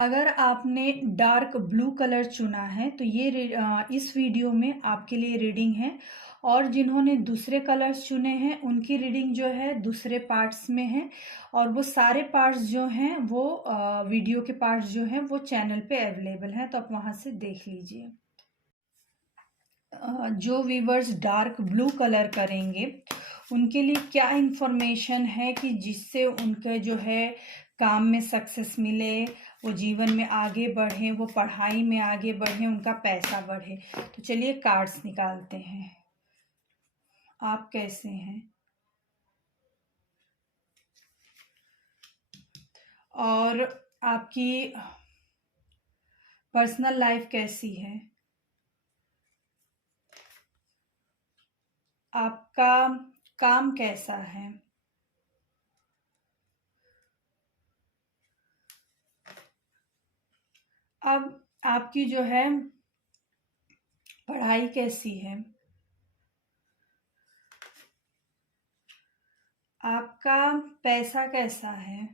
अगर आपने dark blue colour चुना है तो इस वीडियो में आपके लिए रीडिंग है। और जिन्होंने दूसरे कलर्स चुने हैं उनकी रीडिंग जो है दूसरे पार्ट्स में है। और वो सारे पार्ट्स जो हैं वो वीडियो के पार्ट्स जो हैं वो चैनल पे अवेलेबल हैं, तो आप वहाँ से देख लीजिए। जो व्यूवर्स डार्क ब्लू कलर करेंगे उनके लिए क्या इन्फॉर्मेशन है कि जिससे उनके जो है काम में सक्सेस मिले, वो जीवन में आगे बढ़ें, वो पढ़ाई में आगे बढ़ें, उनका पैसा बढ़े। तो चलिए कार्ड्स निकालते हैं। आप कैसे हैं और आपकी पर्सनल लाइफ कैसी है, आपका काम कैसा है, अब आपकी जो है पढ़ाई कैसी है, आपका पैसा कैसा है,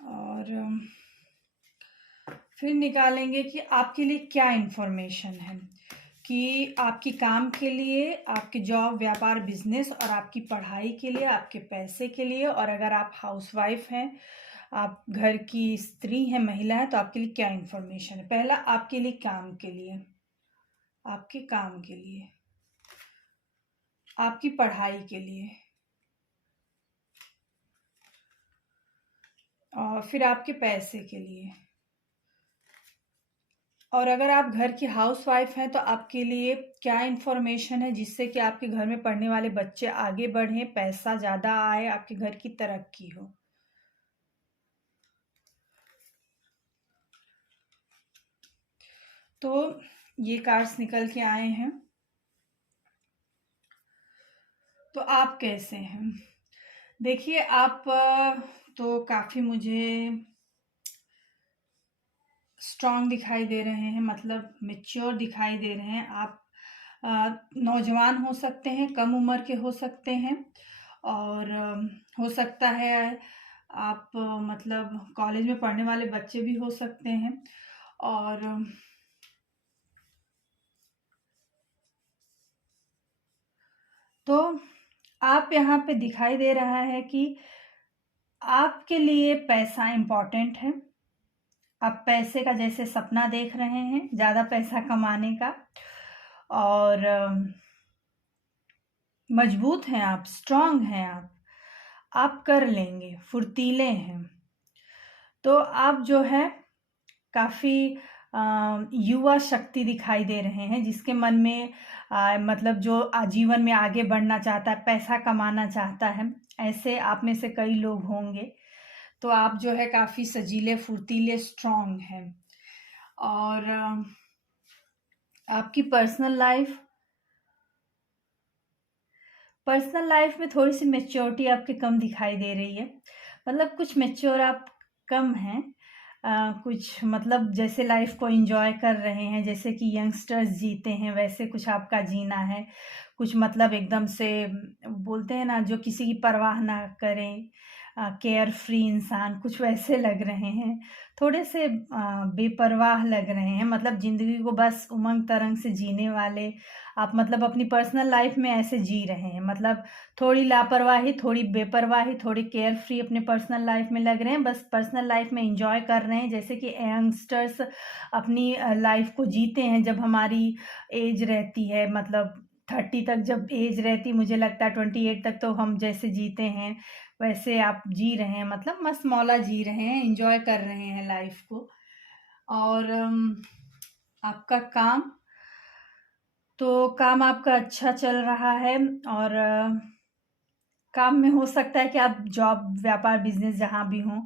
और फिर निकालेंगे कि आपके लिए क्या इन्फॉर्मेशन है कि आपकी काम के लिए, आपके जॉब, व्यापार, बिजनेस, और आपकी पढ़ाई के लिए, आपके पैसे के लिए, और अगर आप हाउसवाइफ हैं, आप घर की स्त्री हैं, महिला हैं, तो आपके लिए क्या इन्फॉर्मेशन है। पहला आपके लिए काम के लिए, आपके काम के लिए, आपकी पढ़ाई के लिए, और फिर आपके पैसे के लिए। और अगर आप घर की हाउसवाइफ हैं तो आपके लिए क्या इन्फॉर्मेशन है जिससे कि आपके घर में पढ़ने वाले बच्चे आगे बढ़ें, पैसा ज़्यादा आए, आपके घर की तरक्की हो। तो ये कार्ड्स निकल के आए हैं। तो आप कैसे हैं? देखिए आप तो काफ़ी मुझे स्ट्रांग दिखाई दे रहे हैं, मतलब मैच्योर दिखाई दे रहे हैं। आप नौजवान हो सकते हैं, कम उम्र के हो सकते हैं, और हो सकता है आप मतलब कॉलेज में पढ़ने वाले बच्चे भी हो सकते हैं। और तो आप यहाँ पे दिखाई दे रहा है कि आपके लिए पैसा इम्पोर्टेंट है। आप पैसे का जैसे सपना देख रहे हैं, ज़्यादा पैसा कमाने का, और मजबूत हैं आप, स्ट्रांग हैं आप कर लेंगे, फुर्तीले हैं। तो आप जो है काफ़ी युवा शक्ति दिखाई दे रहे हैं, जिसके मन में मतलब जो आजीवन में आगे बढ़ना चाहता है, पैसा कमाना चाहता है, ऐसे आप में से कई लोग होंगे। तो आप जो है काफ़ी सजीले, फुर्तीले, स्ट्रांग हैं। और आपकी पर्सनल लाइफ में थोड़ी सी मैच्योरिटी आपके कम दिखाई दे रही है। मतलब कुछ मैच्योर आप कम हैं। कुछ मतलब जैसे लाइफ को एंजॉय कर रहे हैं, जैसे कि यंगस्टर्स जीते हैं वैसे कुछ आपका जीना है। कुछ मतलब एकदम से बोलते हैं ना, जो किसी की परवाह ना करें, केयर फ्री इंसान, कुछ वैसे लग रहे हैं। थोड़े से बेपरवाह लग रहे हैं, मतलब ज़िंदगी को बस उमंग तरंग से जीने वाले आप, मतलब अपनी पर्सनल लाइफ में ऐसे जी रहे हैं। मतलब थोड़ी लापरवाही, थोड़ी बेपरवाही, थोड़ी केयर फ्री अपने पर्सनल लाइफ में लग रहे हैं, बस पर्सनल लाइफ में एंजॉय कर रहे हैं। जैसे कि यंगस्टर्स अपनी लाइफ को जीते हैं जब हमारी एज रहती है, मतलब 30 तक जब एज रहती, मुझे लगता है 28 तक तो हम जैसे जीते हैं वैसे आप जी रहे हैं, मतलब मस्त मौला जी रहे हैं, एंजॉय कर रहे हैं लाइफ को। और आपका काम, तो काम आपका अच्छा चल रहा है। और काम में हो सकता है कि आप जॉब, व्यापार, बिजनेस जहाँ भी हों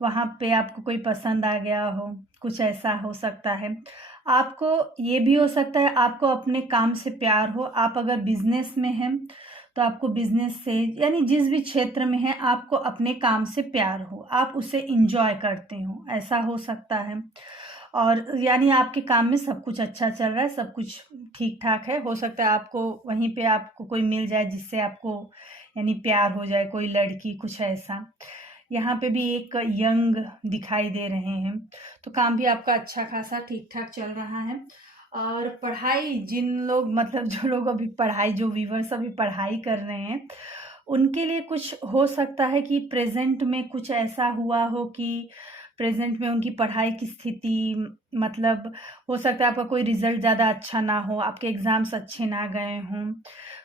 वहाँ पे आपको कोई पसंद आ गया हो, कुछ ऐसा हो सकता है। आपको ये भी हो सकता है आपको अपने काम से प्यार हो। आप अगर बिजनेस में हैं तो आपको बिजनेस से, यानी जिस भी क्षेत्र में हैं, आपको अपने काम से प्यार हो, आप उसे इंजॉय करते हो, ऐसा हो सकता है। और यानी आपके काम में सब कुछ अच्छा चल रहा है, सब कुछ ठीक-ठाक है। हो सकता है आपको वहीं पे आपको कोई मिल जाए जिससे आपको यानी प्यार हो जाए, कोई लड़की कुछ ऐसा। यहाँ पे भी एक यंग दिखाई दे रहे हैं, तो काम भी आपका अच्छा खासा ठीक-ठाक चल रहा है। और पढ़ाई जिन लोग मतलब जो लोग अभी पढ़ाई जो व्यूअर्स अभी पढ़ाई कर रहे हैं, उनके लिए कुछ हो सकता है कि प्रेज़ेंट में कुछ ऐसा हुआ हो कि प्रेज़ेंट में उनकी पढ़ाई की स्थिति मतलब हो सकता है आपका कोई रिज़ल्ट ज़्यादा अच्छा ना हो, आपके एग्ज़ाम्स अच्छे ना गए हों।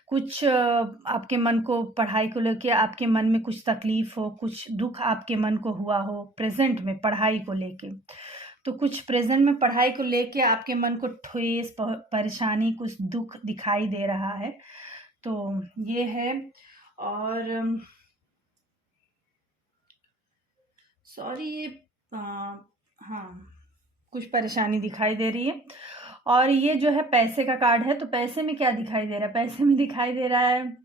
कुछ आपके मन को पढ़ाई को लेके आपके मन में कुछ तकलीफ़ हो, कुछ दुःख आपके मन को हुआ हो प्रेज़ेंट में पढ़ाई को लेके। तो कुछ प्रेज़ेंट में पढ़ाई को लेके आपके मन को ठेस परेशानी, कुछ दुःख दिखाई दे रहा है। तो ये है और सॉरी ये अ, हाँ, कुछ परेशानी दिखाई दे रही है। और ये जो है पैसे का कार्ड है, तो पैसे में क्या दिखाई दे रहा है? पैसे में दिखाई दे रहा है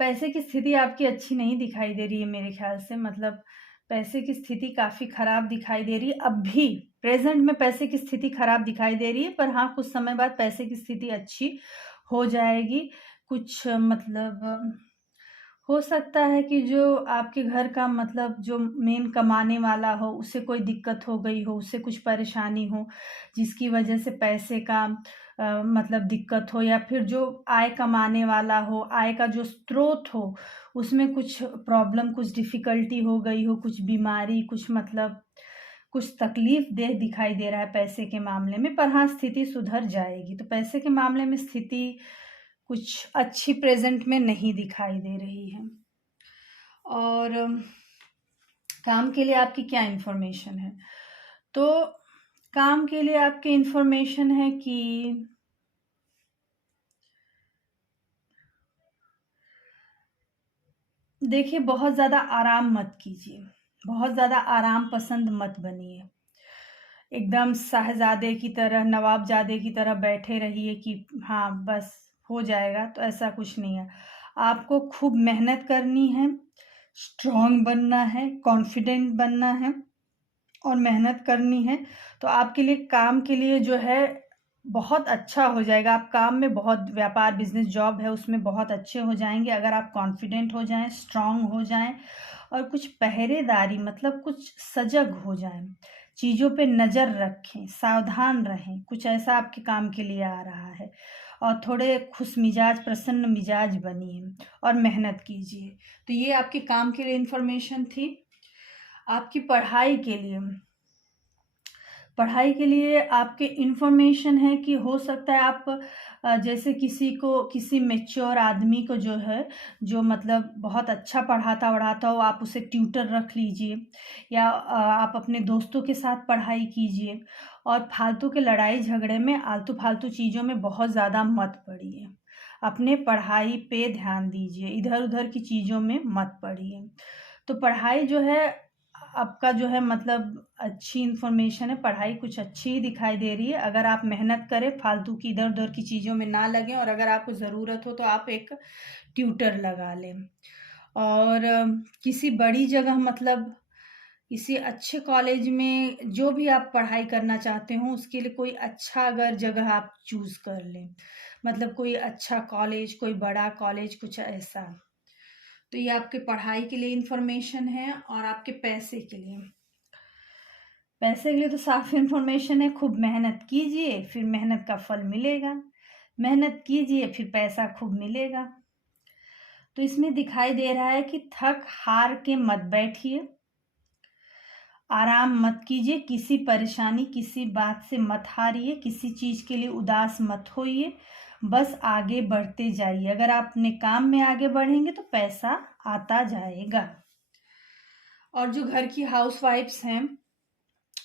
पैसे की स्थिति आपकी अच्छी नहीं दिखाई दे रही है मेरे ख़्याल से, मतलब पैसे की स्थिति काफ़ी ख़राब दिखाई दे रही है। अब भी प्रेज़ेंट में पैसे की स्थिति ख़राब दिखाई दे रही है, पर हाँ, कुछ समय बाद पैसे की स्थिति अच्छी हो जाएगी। कुछ मतलब हो सकता है कि जो आपके घर का मतलब जो मेन कमाने वाला हो, उसे कोई दिक्कत हो गई हो, उसे कुछ परेशानी हो, जिसकी वजह से पैसे का मतलब दिक्कत हो, या फिर जो आय कमाने वाला हो, आय का जो स्रोत हो, उसमें कुछ प्रॉब्लम, कुछ डिफ़िकल्टी हो गई हो, कुछ बीमारी, कुछ मतलब कुछ तकलीफ़ देह दिखाई दे रहा है पैसे के मामले में, पर हाँ, स्थिति सुधर जाएगी। तो पैसे के मामले में स्थिति कुछ अच्छी प्रेज़ेंट में नहीं दिखाई दे रही है। और काम के लिए आपकी क्या इन्फॉर्मेशन है? तो काम के लिए आपकी इन्फॉर्मेशन है कि देखिए, बहुत ज़्यादा आराम मत कीजिए, बहुत ज़्यादा आराम पसंद मत बनिए। एकदम साहज़ादे की तरह, नवाबज़ादे की तरह बैठे रहिए कि हाँ, बस हो जाएगा, तो ऐसा कुछ नहीं है। आपको खूब मेहनत करनी है, स्ट्रॉन्ग बनना है, कॉन्फिडेंट बनना है और मेहनत करनी है, तो आपके लिए काम के लिए जो है बहुत अच्छा हो जाएगा। आप काम में बहुत व्यापार, बिज़नेस, जॉब है उसमें बहुत अच्छे हो जाएँगे अगर आप कॉन्फिडेंट हो जाएँ, स्ट्रॉन्ग हो जाएँ और कुछ पहरेदारी मतलब कुछ सजग हो जाएँ। चीज़ों पे नज़र रखें, सावधान रहें, कुछ ऐसा आपके काम के लिए आ रहा है। और थोड़े खुशमिजाज, प्रसन्न मिजाज बनिए और मेहनत कीजिए। तो ये आपके काम के लिए इन्फॉर्मेशन थी। आपकी पढ़ाई के लिए आपके इन्फॉर्मेशन है कि हो सकता है आप जैसे किसी मैच्योर आदमी को जो है, जो मतलब बहुत अच्छा पढ़ाता-वढ़ाता हो, आप उसे ट्यूटर रख लीजिए या आप अपने दोस्तों के साथ पढ़ाई कीजिए और फालतू के लड़ाई झगड़े में, आलतू-फालतू चीज़ों में बहुत ज़्यादा मत पड़िए। अपने पढ़ाई पे ध्यान दीजिए, इधर-उधर की चीज़ों में मत पड़िए। तो पढ़ाई जो है आपका जो है मतलब अच्छी इन्फॉर्मेशन है, पढ़ाई कुछ अच्छी ही दिखाई दे रही है। अगर आप मेहनत करें, फालतू की इधर-उधर की चीज़ों में ना लगें और अगर आपको ज़रूरत हो तो आप एक ट्यूटर लगा लें। और किसी बड़ी जगह मतलब किसी अच्छे कॉलेज में जो भी आप पढ़ाई करना चाहते हो, उसके लिए कोई अच्छा अगर जगह आप चूज़ कर लें। मतलब कोई अच्छा कॉलेज, कोई बड़ा कॉलेज, कुछ ऐसा। तो ये आपके पढ़ाई के लिए इन्फॉर्मेशन है और आपके पैसे के लिए। पैसे के लिए तो साफ इन्फॉर्मेशन है, खूब मेहनत कीजिए, फिर मेहनत का फल मिलेगा। मेहनत कीजिए, फिर पैसा खूब मिलेगा। तो इसमें दिखाई दे रहा है कि थक हार के मत बैठिए, आराम मत कीजिए, किसी परेशानी, किसी बात से मत हारिए, किसी चीज़ के लिए उदास मत होइए, बस आगे बढ़ते जाइए। अगर आप अपने काम में आगे बढ़ेंगे तो पैसा आता जाएगा। और जो घर की हाउसवाइफ्स हैं,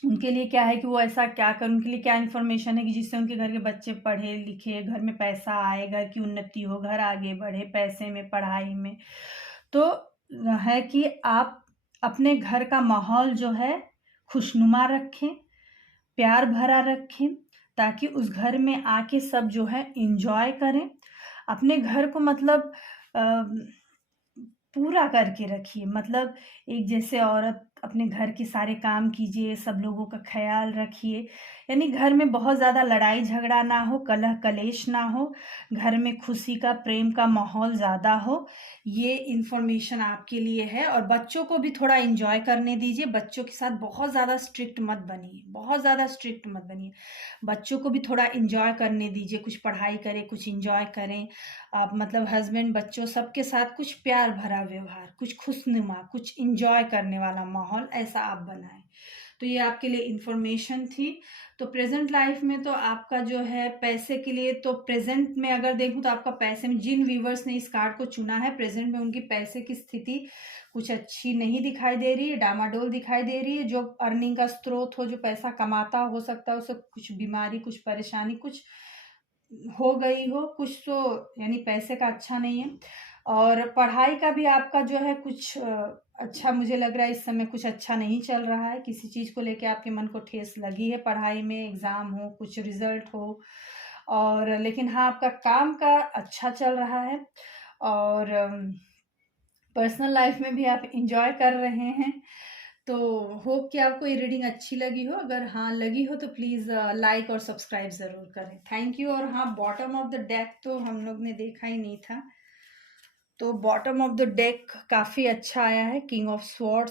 उनके लिए क्या है कि वो ऐसा क्या करें, उनके लिए क्या इन्फॉर्मेशन है कि जिससे उनके घर के बच्चे पढ़े लिखे, घर में पैसा आए, घर की उन्नति हो, घर आगे बढ़े पैसे में, पढ़ाई में। तो है कि आप अपने घर का माहौल जो है खुशनुमा रखें, प्यार भरा रखें, ताकि उस घर में आके सब जो है एंजॉय करें। अपने घर को मतलब पूरा करके रखिए, मतलब एक जैसे औरत अपने घर के सारे काम कीजिए, सब लोगों का ख़्याल रखिए। यानी घर में बहुत ज़्यादा लड़ाई झगड़ा ना हो, कलह कलेश ना हो, घर में खुशी का, प्रेम का माहौल ज़्यादा हो। ये इन्फॉर्मेशन आपके लिए है। और बच्चों को भी थोड़ा एन्जॉय करने दीजिए। बच्चों के साथ बहुत ज़्यादा स्ट्रिक्ट मत बनिए, बहुत ज़्यादा स्ट्रिक्ट मत बनिए। बच्चों को भी थोड़ा एन्जॉय करने दीजिए, कुछ पढ़ाई करें, कुछ एन्जॉय करें। आप मतलब हस्बैंड, बच्चों सबके साथ कुछ प्यार भरा व्यवहार, कुछ खुशनुमा, कुछ एन्जॉय करने वाला माहौल ऐसा आप बनाएँ। तो ये आपके लिए इन्फॉर्मेशन थी। तो प्रेज़ेंट लाइफ़ में तो आपका जो है पैसे के लिए, तो प्रेज़ेंट में अगर देखूँ तो आपका पैसे में, जिन व्यूअर्स ने इस कार्ड को चुना है, प्रेज़ेंट में उनकी पैसे की स्थिति कुछ अच्छी नहीं दिखाई दे रही है, डामाडोल दिखाई दे रही है। जो अर्निंग का स्रोत हो, जो पैसा कमाता हो सकता है उसे कुछ बीमारी, कुछ परेशानी, कुछ हो गई हो, कुछ तो यानी पैसे का अच्छा नहीं है। और पढ़ाई का भी आपका जो है कुछ अच्छा मुझे लग रहा है इस समय कुछ अच्छा नहीं चल रहा है। किसी चीज़ को लेके आपके मन को ठेस लगी है, पढ़ाई में एग्ज़ाम हो, कुछ रिज़ल्ट हो। और लेकिन हाँ, आपका काम का अच्छा चल रहा है। और पर्सनल लाइफ़ में भी आप एन्जॉय कर रहे हैं। तो होप कि आपको ये रीडिंग अच्छी लगी हो। अगर हाँ लगी हो तो प्लीज़ लाइक और सब्सक्राइब ज़रूर करें। Thank you. और हाँ, बॉटम ऑफ द डेक तो हम लोग ने देखा ही नहीं था। तो बॉटम ऑफ द डेक काफ़ी अच्छा आया है, किंग ऑफ स्वॉर्ड्स।